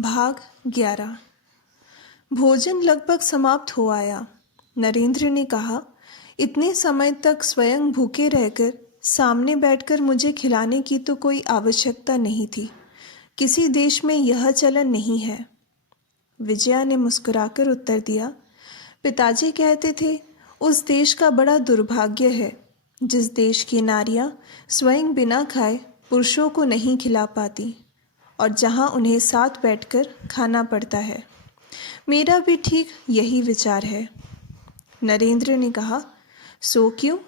भाग 11। भोजन लगभग समाप्त हो आया। नरेंद्र ने कहा, इतने समय तक स्वयं भूखे रहकर सामने बैठकर मुझे खिलाने की तो कोई आवश्यकता नहीं थी। किसी देश में यह चलन नहीं है। विजया ने मुस्कुराकर उत्तर दिया, पिताजी कहते थे, उस देश का बड़ा दुर्भाग्य है जिस देश की नारियां स्वयं बिना खाए पुरुषों को नहीं खिला पाती और जहां उन्हें साथ बैठकर खाना पड़ता है। मेरा भी ठीक यही विचार है। नरेंद्र ने कहा, सो क्यों?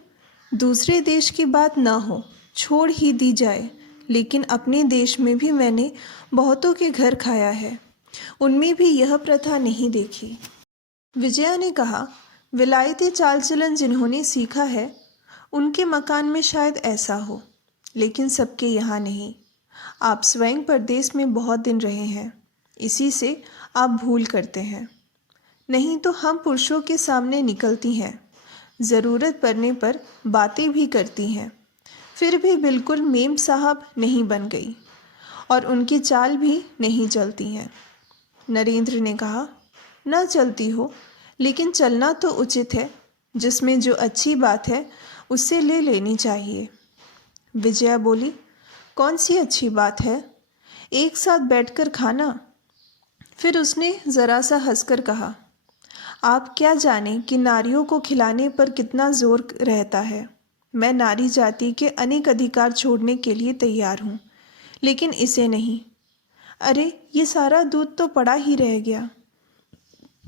दूसरे देश की बात न हो, छोड़ ही दी जाए, लेकिन अपने देश में भी मैंने बहुतों के घर खाया है, उनमें भी यह प्रथा नहीं देखी। विजया ने कहा, विलायती चाल चलन जिन्होंने सीखा है उनके मकान में शायद ऐसा हो, लेकिन सबके यहाँ नहीं। आप स्वयं परदेश में बहुत दिन रहे हैं, इसी से आप भूल करते हैं। नहीं तो हम पुरुषों के सामने निकलती हैं, ज़रूरत पड़ने पर बातें भी करती हैं, फिर भी बिल्कुल मेम साहब नहीं बन गई और उनकी चाल भी नहीं चलती हैं। नरेंद्र ने कहा, न चलती हो, लेकिन चलना तो उचित है। जिसमें जो अच्छी बात है उससे ले लेनी चाहिए। विजया बोली, कौन सी अच्छी बात है? एक साथ बैठकर खाना। फिर उसने ज़रा सा हंसकर कहा, आप क्या जाने कि नारियों को खिलाने पर कितना जोर रहता है। मैं नारी जाति के अनेक अधिकार छोड़ने के लिए तैयार हूँ, लेकिन इसे नहीं। अरे, ये सारा दूध तो पड़ा ही रह गया।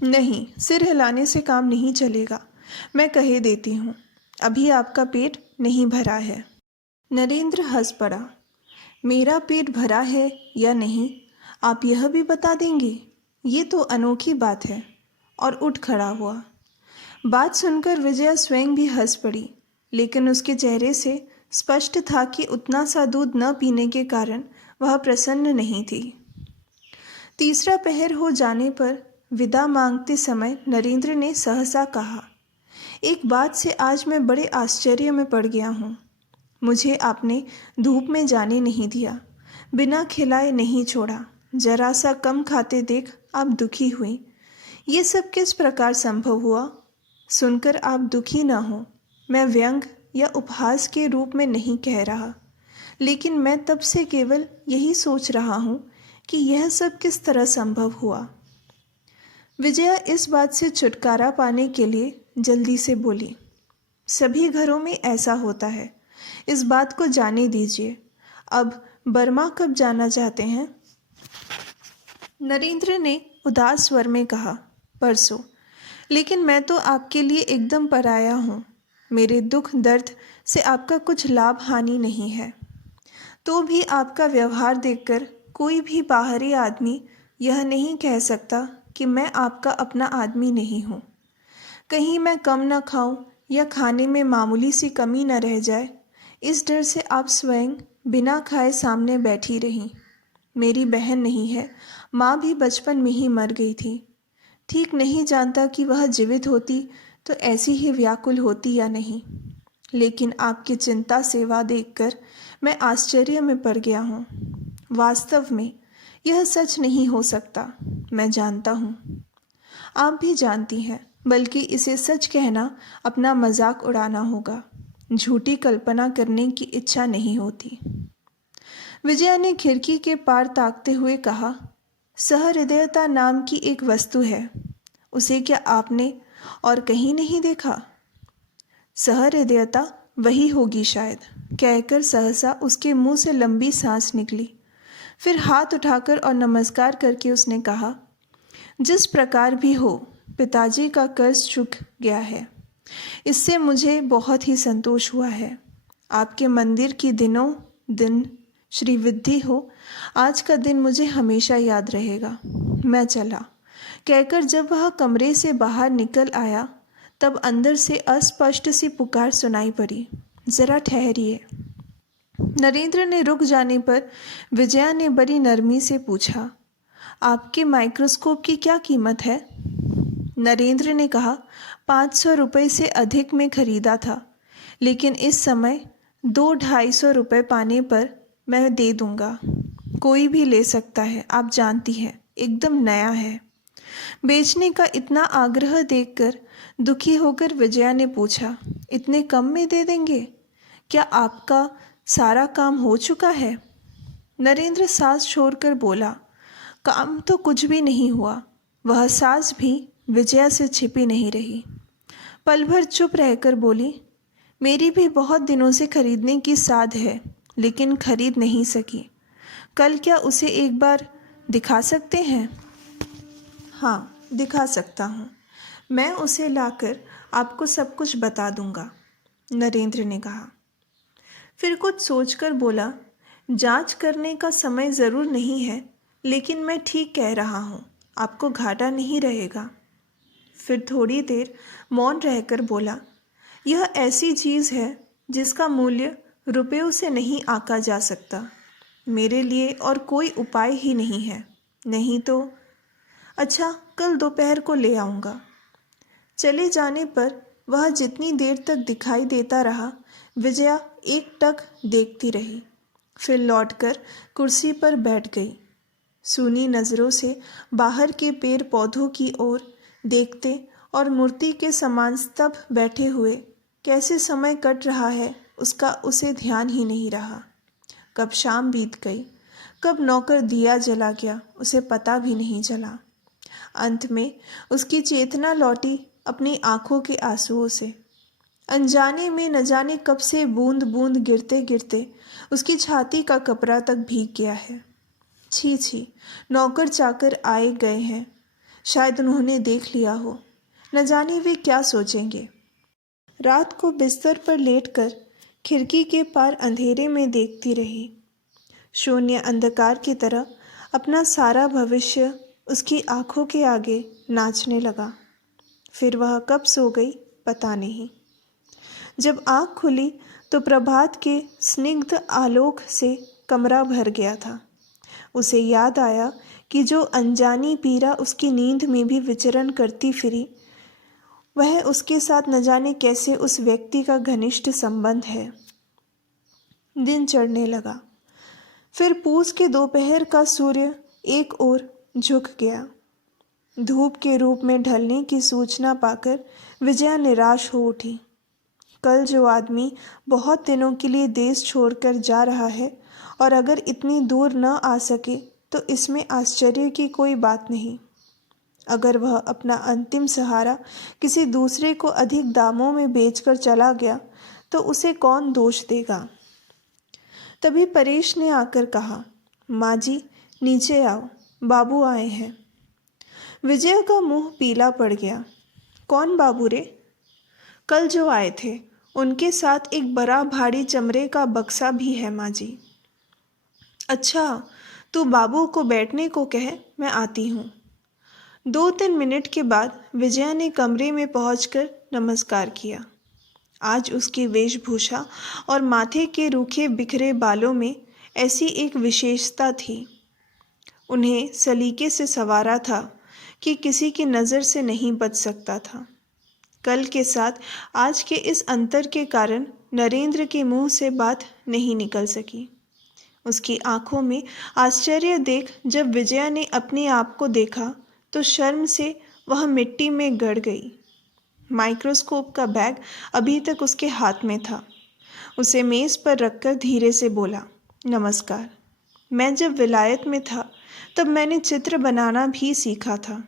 नहीं, सिर हिलाने से काम नहीं चलेगा। मैं कहे देती हूँ, अभी आपका पेट नहीं भरा है। नरेंद्र हंस पड़ा। मेरा पेट भरा है या नहीं, आप यह भी बता देंगे? ये तो अनोखी बात है। और उठ खड़ा हुआ। बात सुनकर विजया स्वयं भी हंस पड़ी, लेकिन उसके चेहरे से स्पष्ट था कि उतना सा दूध न पीने के कारण वह प्रसन्न नहीं थी। तीसरा पहर हो जाने पर विदा मांगते समय नरेंद्र ने सहसा कहा, एक बात से आज मैं बड़े आश्चर्य में पड़ गया हूँ। मुझे आपने धूप में जाने नहीं दिया, बिना खिलाए नहीं छोड़ा, जरा सा कम खाते देख आप दुखी हुई। ये सब किस प्रकार संभव हुआ? सुनकर आप दुखी न हो, मैं व्यंग या उपहास के रूप में नहीं कह रहा, लेकिन मैं तब से केवल यही सोच रहा हूँ कि यह सब किस तरह संभव हुआ। विजया इस बात से छुटकारा पाने के लिए जल्दी से बोली, सभी घरों में ऐसा होता है, इस बात को जाने दीजिए। अब बर्मा कब जाना चाहते हैं? नरेंद्र ने उदास स्वर में कहा, परसों। लेकिन मैं तो आपके लिए एकदम पराया हूँ। मेरे दुख दर्द से आपका कुछ लाभ हानि नहीं है। तो भी आपका व्यवहार देखकर कोई भी बाहरी आदमी यह नहीं कह सकता कि मैं आपका अपना आदमी नहीं हूँ। कहीं मैं कम न खाऊं या खाने में मामूली सी कमी न रह जाए, इस डर से आप स्वयं बिना खाए सामने बैठी रहीं। मेरी बहन नहीं है, माँ भी बचपन में ही मर गई थी। ठीक नहीं जानता कि वह जीवित होती तो ऐसी ही व्याकुल होती या नहीं, लेकिन आपकी चिंता सेवा देखकर मैं आश्चर्य में पड़ गया हूँ। वास्तव में यह सच नहीं हो सकता, मैं जानता हूँ। आप भी जानती हैं, बल्कि इसे सच कहना अपना मजाक उड़ाना होगा। झूठी कल्पना करने की इच्छा नहीं होती। विजया ने खिड़की के पार ताकते हुए कहा, सहृदयता नाम की एक वस्तु है, उसे क्या आपने और कहीं नहीं देखा? सहृदयता वही होगी शायद, कहकर सहसा उसके मुंह से लंबी सांस निकली। फिर हाथ उठाकर और नमस्कार करके उसने कहा, जिस प्रकार भी हो, पिताजी का कर्ज चुक गया है, इससे मुझे बहुत ही संतोष हुआ है। आपके मंदिर की दिनों दिन श्री विद्धि हो, आज का दिन मुझे हमेशा याद रहेगा। मैं चला। कहकर जब वह कमरे से बाहर निकल आया, तब अंदर से अस्पष्ट सी पुकार सुनाई पड़ी, जरा ठहरिए। नरेंद्र ने रुक जाने पर विजया ने बड़ी नरमी से पूछा, आपके माइक्रोस्कोप की क्या कीमत है? नरेंद्र ने कहा, 500 रुपये से अधिक में खरीदा था, लेकिन इस समय 200-250 रुपये पाने पर मैं दे दूंगा। कोई भी ले सकता है, आप जानती हैं। एकदम नया है। बेचने का इतना आग्रह देखकर दुखी होकर विजया ने पूछा, इतने कम में दे देंगे? क्या आपका सारा काम हो चुका है? नरेंद्र सांस छोड़कर बोला, काम तो कुछ भी नहीं हुआ। वह सांस भी विजया से छिपी नहीं रही। पल भर चुप रहकर बोली, मेरी भी बहुत दिनों से खरीदने की साध है, लेकिन खरीद नहीं सकी। कल क्या उसे एक बार दिखा सकते हैं? हाँ, दिखा सकता हूँ। मैं उसे लाकर आपको सब कुछ बता दूंगा, नरेंद्र ने कहा। फिर कुछ सोचकर बोला, जांच करने का समय ज़रूर नहीं है, लेकिन मैं ठीक कह रहा हूँ, आपको घाटा नहीं रहेगा। फिर थोड़ी देर मौन रहकर बोला, यह ऐसी चीज़ है जिसका मूल्य रुपयों से नहीं आंका जा सकता। मेरे लिए और कोई उपाय ही नहीं है। नहीं तो अच्छा, कल दोपहर को ले आऊँगा। चले जाने पर वह जितनी देर तक दिखाई देता रहा, विजया एकटक देखती रही। फिर लौटकर कुर्सी पर बैठ गई। सूनी नज़रों से बाहर के पेड़ पौधों की ओर देखते और मूर्ति के समान स्तब्ध बैठे हुए कैसे समय कट रहा है उसका उसे ध्यान ही नहीं रहा। कब शाम बीत गई, कब नौकर दिया जला गया, उसे पता भी नहीं चला। अंत में उसकी चेतना लौटी अपनी आंखों के आंसुओं से। अनजाने में न जाने कब से बूंद बूंद गिरते गिरते उसकी छाती का कपड़ा तक भीग गया है। छी छी, नौकर चाकर आए गए हैं, शायद उन्होंने देख लिया हो, न जाने वे क्या सोचेंगे। रात को बिस्तर पर लेटकर खिड़की के पार अंधेरे में देखती रही। शून्य अंधकार की तरह अपना सारा भविष्य उसकी आंखों के आगे नाचने लगा। फिर वह कब सो गई पता नहीं। जब आँख खुली तो प्रभात के स्निग्ध आलोक से कमरा भर गया था। उसे याद आया कि जो अनजानी पीड़ा उसकी नींद में भी विचरण करती फिरी, वह उसके साथ न जाने कैसे उस व्यक्ति का घनिष्ठ संबंध है। दिन चढ़ने लगा। फिर पूस के दोपहर का सूर्य एक ओर झुक गया। धूप के रूप में ढलने की सूचना पाकर विजया निराश हो उठी। कल जो आदमी बहुत दिनों के लिए देश छोड़कर जा रहा है और अगर इतनी दूर न आ सके तो इसमें आश्चर्य की कोई बात नहीं। अगर वह अपना अंतिम सहारा किसी दूसरे को अधिक दामों में बेचकर चला गया तो उसे कौन दोष देगा। तभी परेश ने आकर कहा, माँ जी नीचे आओ, बाबू आए हैं। विजया का मुंह पीला पड़ गया। कौन बाबू रे? कल जो आए थे, उनके साथ एक बड़ा भारी चमड़े का बक्सा भी है माँ जी। अच्छा, तू बाबू को बैठने को कह, मैं आती हूँ। 2-3 मिनट के बाद विजया ने कमरे में पहुंचकर नमस्कार किया। आज उसकी वेशभूषा और माथे के रूखे बिखरे बालों में ऐसी एक विशेषता थी, उन्हें सलीके से संवारा था कि किसी की नज़र से नहीं बच सकता था। कल के साथ आज के इस अंतर के कारण नरेंद्र के मुंह से बात नहीं निकल सकी। उसकी आंखों में आश्चर्य देख जब विजया ने अपने आप को देखा तो शर्म से वह मिट्टी में गड़ गई। माइक्रोस्कोप का बैग अभी तक उसके हाथ में था। उसे मेज़ पर रखकर धीरे से बोला, नमस्कार। मैं जब विलायत में था तब मैंने चित्र बनाना भी सीखा था।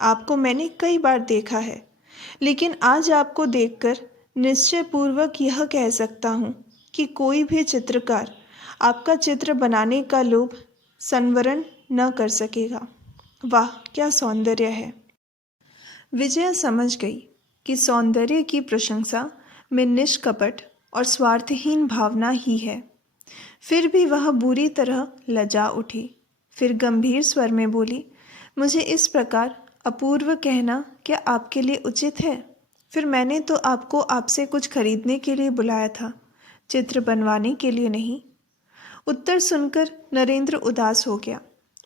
आपको मैंने कई बार देखा है, लेकिन आज आपको देखकर निश्चयपूर्वक यह कह सकता हूँ कि कोई भी चित्रकार आपका चित्र बनाने का लोभ संवरण न कर सकेगा। वाह, क्या सौंदर्य है। विजया समझ गई कि सौंदर्य की प्रशंसा में निष्कपट और स्वार्थहीन भावना ही है। फिर भी वह बुरी तरह लजा उठी। फिर गंभीर स्वर में बोली, मुझे इस प्रकार अपूर्व कहना क्या आपके लिए उचित है? फिर मैंने तो आपको आपसे कुछ खरीदने के लिए बुलाया था, चित्र बनवाने के लिए नहीं। उत्तर सुनकर नरेंद्र उदास हो गया।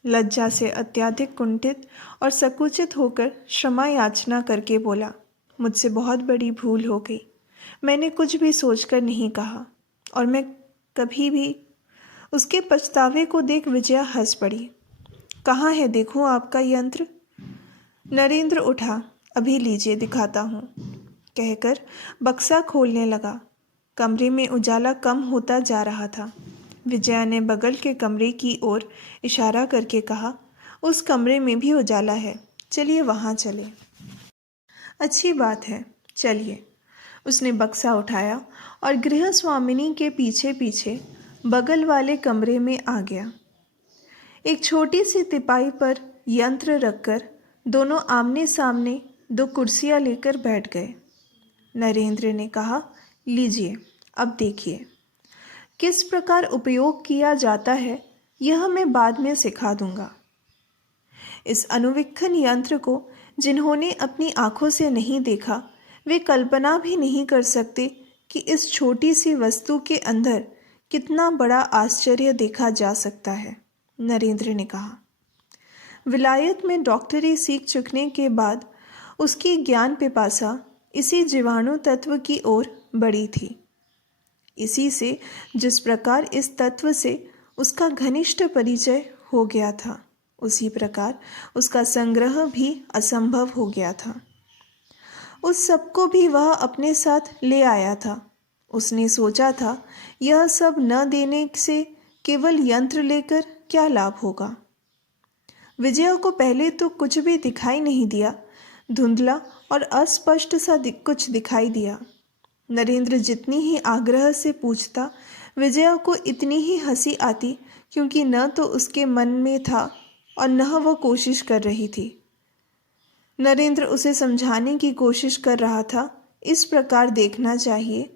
लज्जा से अत्यधिक कुंठित और संकुचित होकर क्षमा याचना करके बोला, मुझसे बहुत बड़ी भूल हो गई। मैंने कुछ भी सोचकर नहीं कहा और मैं कभी भी। उसके पछतावे को देख विजया हंस पड़ी। कहाँ है देखो आपका यंत्र। नरेंद्र उठा। अभी लीजिए दिखाता हूँ, कहकर बक्सा खोलने लगा। कमरे में उजाला कम होता जा रहा था। विजया ने बगल के कमरे की ओर इशारा करके कहा, उस कमरे में भी उजाला है, चलिए वहाँ चले। अच्छी बात है, चलिए। उसने बक्सा उठाया और गृह स्वामिनी के पीछे पीछे बगल वाले कमरे में आ गया। एक छोटी सी तिपाई पर यंत्र रखकर दोनों आमने सामने दो कुर्सियां लेकर बैठ गए। नरेंद्र ने कहा, लीजिए अब देखिए किस प्रकार उपयोग किया जाता है, यह मैं बाद में सिखा दूंगा। इस अनुवीक्षण यंत्र को जिन्होंने अपनी आंखों से नहीं देखा, वे कल्पना भी नहीं कर सकते कि इस छोटी सी वस्तु के अंदर कितना बड़ा आश्चर्य देखा जा सकता है। नरेंद्र ने कहा, विलायत में डॉक्टरी सीख चुकने के बाद उसकी ज्ञान पिपासा इसी जीवाणु तत्व की ओर बढ़ी थी। इसी से जिस प्रकार इस तत्व से उसका घनिष्ठ परिचय हो गया था, उसी प्रकार उसका संग्रह भी असंभव हो गया था। उस सबको भी वह अपने साथ ले आया था। उसने सोचा था, यह सब न देने से केवल यंत्र लेकर क्या लाभ होगा। विजया को पहले तो कुछ भी दिखाई नहीं दिया, धुंधला और अस्पष्ट सा कुछ दिखाई दिया। नरेंद्र जितनी ही आग्रह से पूछता, विजया को इतनी ही हंसी आती, क्योंकि न तो उसके मन में था और न वह कोशिश कर रही थी। नरेंद्र उसे समझाने की कोशिश कर रहा था, इस प्रकार देखना चाहिए,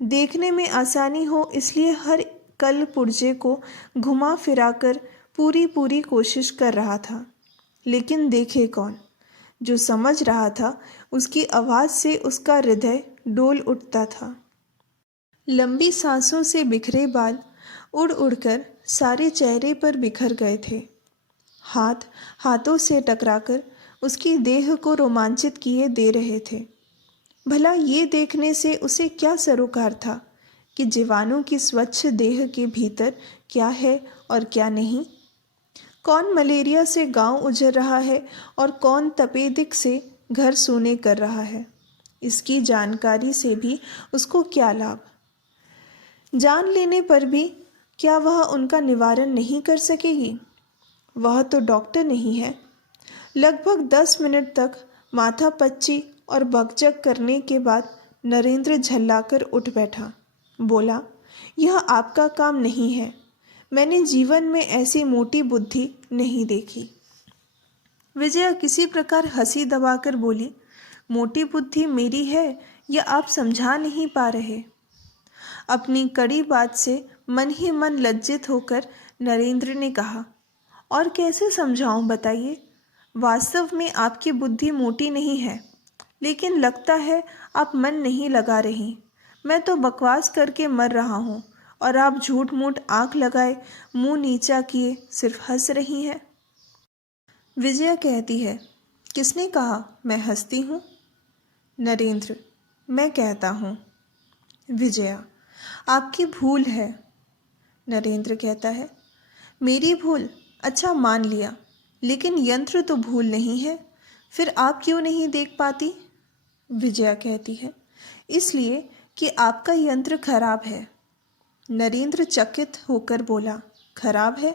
देखने में आसानी हो, इसलिए हर कल पुर्जे को घुमा फिराकर पूरी कोशिश कर रहा था। लेकिन देखे कौन, जो समझ रहा था उसकी आवाज़ से उसका हृदय डोल उठता था। लंबी सांसों से बिखरे बाल उड़ उड़कर सारे चेहरे पर बिखर गए थे। हाथ हाथों से टकराकर उसकी देह को रोमांचित किए दे रहे थे। भला ये देखने से उसे क्या सरोकार था कि जीवाणु की स्वच्छ देह के भीतर क्या है और क्या नहीं। कौन मलेरिया से गांव उजड़ रहा है और कौन तपेदिक से घर सूने कर रहा है, इसकी जानकारी से भी उसको क्या लाभ। जान लेने पर भी क्या वह उनका निवारण नहीं कर सकेगी। वह तो डॉक्टर नहीं है। लगभग 10 मिनट तक माथापच्ची और बकझक करने के बाद नरेंद्र झल्लाकर उठ बैठा। बोला, यह आपका काम नहीं है। मैंने जीवन में ऐसी मोटी बुद्धि नहीं देखी। विजया किसी प्रकार हंसी दबाकर बोली, मोटी बुद्धि मेरी है या आप समझा नहीं पा रहे। अपनी कड़ी बात से मन ही मन लज्जित होकर नरेंद्र ने कहा, और कैसे समझाऊं बताइए। वास्तव में आपकी बुद्धि मोटी नहीं है, लेकिन लगता है आप मन नहीं लगा रही। मैं तो बकवास करके मर रहा हूँ और आप झूठ मूठ आंख लगाए मुंह नीचा किए सिर्फ हंस रही हैं। विजया कहती है, किसने कहा मैं हंसती हूँ। नरेंद्र, मैं कहता हूँ। विजया, आपकी भूल है। नरेंद्र कहता है, मेरी भूल? अच्छा मान लिया, लेकिन यंत्र तो भूल नहीं है, फिर आप क्यों नहीं देख पाती। विजया कहती है, इसलिए कि आपका यंत्र खराब है। नरेंद्र चकित होकर बोला, खराब है?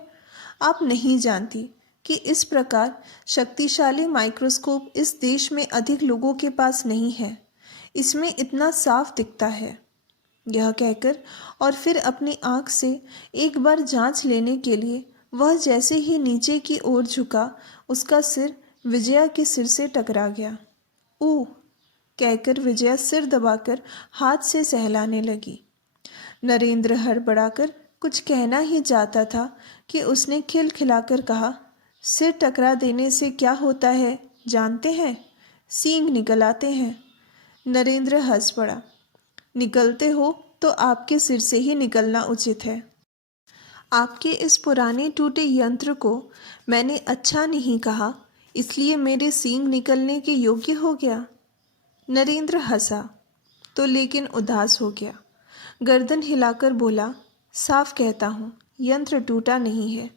आप नहीं जानती कि इस प्रकार शक्तिशाली माइक्रोस्कोप इस देश में अधिक लोगों के पास नहीं है। इसमें इतना साफ दिखता है। यह कहकर और फिर अपनी आंख से एक बार जांच लेने के लिए वह जैसे ही नीचे की ओर झुका, उसका सिर विजया के सिर से टकरा गया। ऊ कहकर विजया सिर दबाकर हाथ से सहलाने लगी। नरेंद्र हड़बड़ाकर कुछ कहना ही चाहता था कि उसने खिलखिलाकर कहा, सिर टकरा देने से क्या होता है जानते हैं? सींग निकल आते हैं। नरेंद्र हंस पड़ा। निकलते हो तो आपके सिर से ही निकलना उचित है। आपके इस पुराने टूटे यंत्र को मैंने अच्छा नहीं कहा, इसलिए मेरे सींग निकलने के योग्य हो गया। नरेंद्र हंसा तो लेकिन उदास हो गया। गर्दन हिलाकर बोला, साफ कहता हूँ, यंत्र टूटा नहीं है,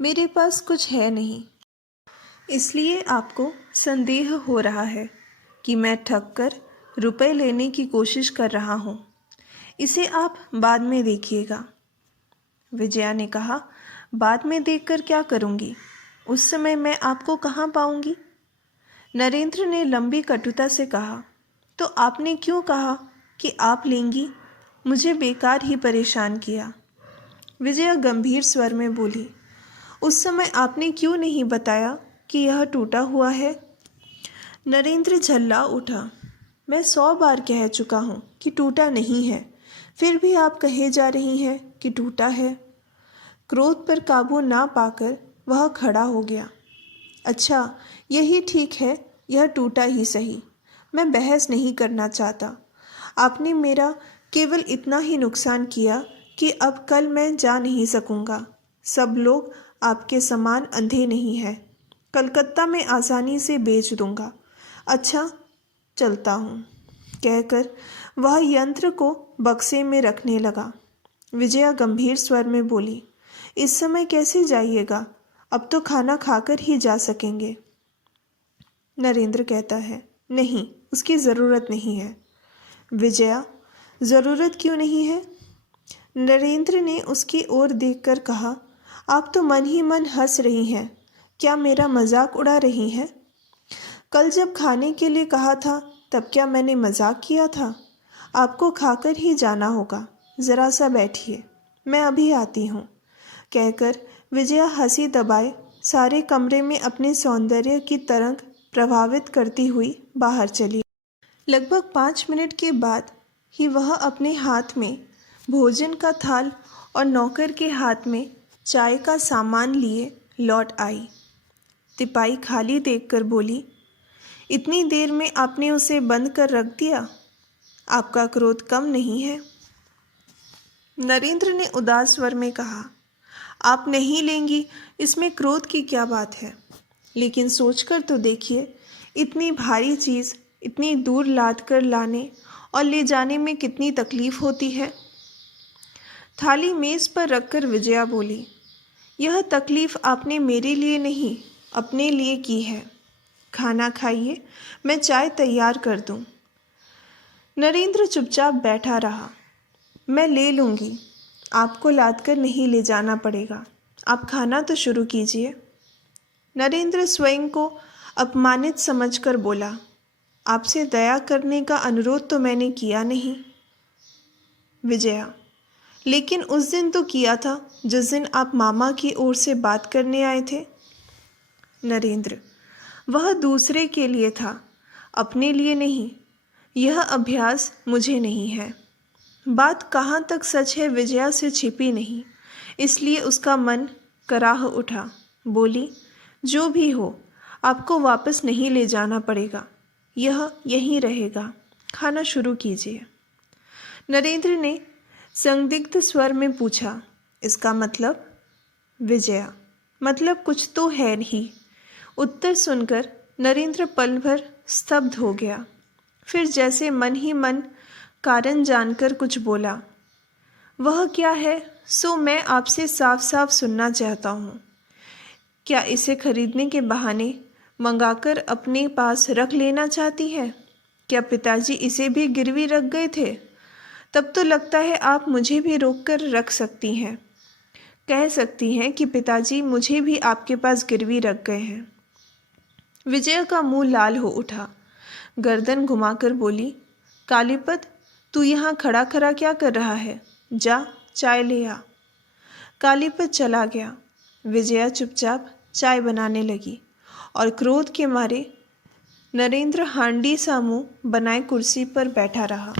मेरे पास कुछ है नहीं, इसलिए आपको संदेह हो रहा है कि मैं ठग कर रुपए लेने की कोशिश कर रहा हूँ। इसे आप बाद में देखिएगा। विजया ने कहा, बाद में देखकर क्या करूँगी? उस समय मैं आपको कहाँ पाऊँगी? नरेंद्र ने लंबी कटुता से कहा, तो आपने क्यों कहा कि आप लेंगी? मुझे बेकार ही परेशान किया। विजया गंभीर स्वर में बोली, उस समय आपने क्यों नहीं बताया कि यह टूटा हुआ है? नरेंद्र झल्ला उठा। मैं 100 बार कह चुका हूँ कि टूटा नहीं है, फिर भी आप कहे जा रही हैं कि टूटा है। क्रोध पर काबू ना पाकर वह खड़ा हो गया। अच्छा, यही ठीक है, यह टूटा ही सही। मैं बहस नहीं करना चाहता। आपने मेरा केवल इतना ही नुकसान किया कि अब कल मैं जा नहीं सकूंगा। सब लोग आपके समान अंधे नहीं हैं। कलकत्ता में आसानी से बेच दूंगा। अच्छा, चलता हूँ, कहकर वह यंत्र को बक्से में रखने लगा। विजया गंभीर स्वर में बोली, इस समय कैसे जाइएगा? अब तो खाना खाकर ही जा सकेंगे। नरेंद्र कहता है, नहीं, उसकी ज़रूरत नहीं है। विजया, ज़रूरत क्यों नहीं है? नरेंद्र ने उसकी ओर देखकर कहा, आप तो मन ही मन हंस रही हैं। क्या मेरा मजाक उड़ा रही हैं? कल जब खाने के लिए कहा था तब क्या मैंने मजाक किया था? आपको खाकर ही जाना होगा। ज़रा सा बैठिए, मैं अभी आती हूँ, कहकर विजया हंसी दबाए सारे कमरे में अपने सौंदर्य की तरंग प्रभावित करती हुई बाहर चली। लगभग 5 मिनट के बाद ही वह अपने हाथ में भोजन का थाल और नौकर के हाथ में चाय का सामान लिए लौट आई। तिपाई खाली देखकर बोली, इतनी देर में आपने उसे बंद कर रख दिया? आपका क्रोध कम नहीं है। नरेंद्र ने उदास स्वर में कहा, आप नहीं लेंगी इसमें क्रोध की क्या बात है? लेकिन सोचकर तो देखिए, इतनी भारी चीज़ इतनी दूर लाद कर लाने और ले जाने में कितनी तकलीफ होती है। थाली मेज़ पर रखकर विजया बोली, यह तकलीफ आपने मेरे लिए नहीं, अपने लिए की है। खाना खाइए, मैं चाय तैयार कर दूं। नरेंद्र चुपचाप बैठा रहा। मैं ले लूँगी, आपको लाद कर नहीं ले जाना पड़ेगा। आप खाना तो शुरू कीजिए। नरेंद्र स्वयं को अपमानित समझकर बोला, आपसे दया करने का अनुरोध तो मैंने किया नहीं। विजया, लेकिन उस दिन तो किया था जिस दिन आप मामा की ओर से बात करने आए थे। नरेंद्र, वह दूसरे के लिए था, अपने लिए नहीं। यह अभ्यास मुझे नहीं है। बात कहाँ तक सच है विजया से छिपी नहीं, इसलिए उसका मन कराह उठा। बोली, जो भी हो, आपको वापस नहीं ले जाना पड़ेगा, यह यहीं रहेगा। खाना शुरू कीजिए। नरेंद्र ने संदिग्ध स्वर में पूछा, इसका मतलब? विजया, मतलब कुछ तो है ही। उत्तर सुनकर नरेंद्र पल भर स्तब्ध हो गया। फिर जैसे मन ही मन कारण जानकर कुछ बोला, वह क्या है सो मैं आपसे साफ साफ सुनना चाहता हूँ। क्या इसे खरीदने के बहाने मंगाकर अपने पास रख लेना चाहती है? क्या पिताजी इसे भी गिरवी रख गए थे? तब तो लगता है आप मुझे भी रोक कर रख सकती हैं। कह सकती हैं कि पिताजी मुझे भी आपके पास गिरवी रख गए हैं। विजया का मुंह लाल हो उठा। गर्दन घुमाकर बोली, कालीपद, तू यहाँ खड़ा खड़ा क्या कर रहा है? जा चाय ले आ। कालीपद चला गया। विजया चुपचाप चाय बनाने लगी और क्रोध के मारे नरेंद्र हांडी सा मुंह बनाए कुर्सी पर बैठा रहा।